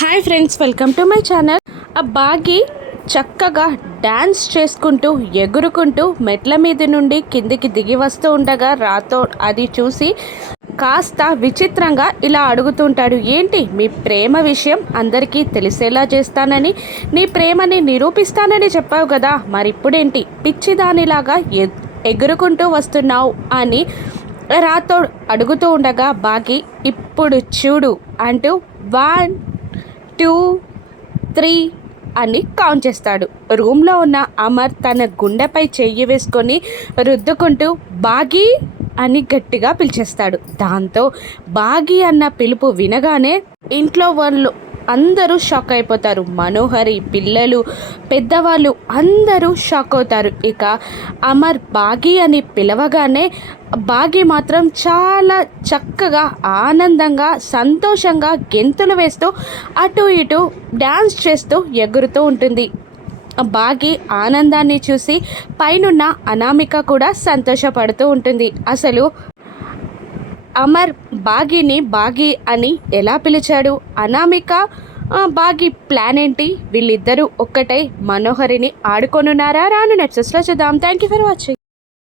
Hi friends, welcome to my channel. ఆ బాగి చక్కగా dance చేసుకుంటూ ఎగురుకుంటూ మెట్ల మీద నుండి కిందికి దిగి వస్తూ ఉండగా రాథోడ్ అది చూసి కాస్త విచిత్రంగా ఇలా అడుగుతుంటాడు. ఏంటి, మీ ప్రేమ విషయం అందరికీ తెలిసేలా చేస్తానని, నీ ప్రేమని నిరూపిస్తానని చెప్పావు కదా, మరి ఇప్పుడేంటి పిచ్చిదానిలాగా ఎగురుకుంటూ వస్తున్నావు అని రాథోడ్ అడుగుతూ ఉండగా బాగి ఇప్పుడు చూడు అంటూ 1 2 3 అని కౌంట్ చేస్తాడు. రూమ్లో ఉన్న అమర్ తన గుండెపై చెయ్యి వేసుకొని రుద్దుకుంటూ బాగి అని గట్టిగా పిలిచేస్తాడు. దాంతో బాగి అన్న పిలుపు వినగానే ఇంట్లో వాళ్ళు అందరూ షాక్ అయిపోతారు. మనోహరి, పిల్లలు, పెద్దవాళ్ళు అందరూ షాక్ అవుతారు. ఇక అమర్ బాగి అని పిలవగానే బాగి మాత్రం చాలా చక్కగా ఆనందంగా సంతోషంగా గెంతులు వేస్తూ అటు ఇటు డ్యాన్స్ చేస్తూ ఎగురుతూ ఉంటుంది. బాగి ఆనందాన్ని చూసి పైనున్న అనామిక కూడా సంతోషపడుతూ ఉంటుంది. అసలు అమర్ బాగిని బాగి అని ఎలా పిలిచాడు, అనామిక బాగి ప్లాన్ ఏంటి, వీళ్ళిద్దరూ ఒక్కటై మనోహరిని ఆడుకొనున్నారా? రాను నెప్సెస్లో చూద్దాం. Thank you for watching.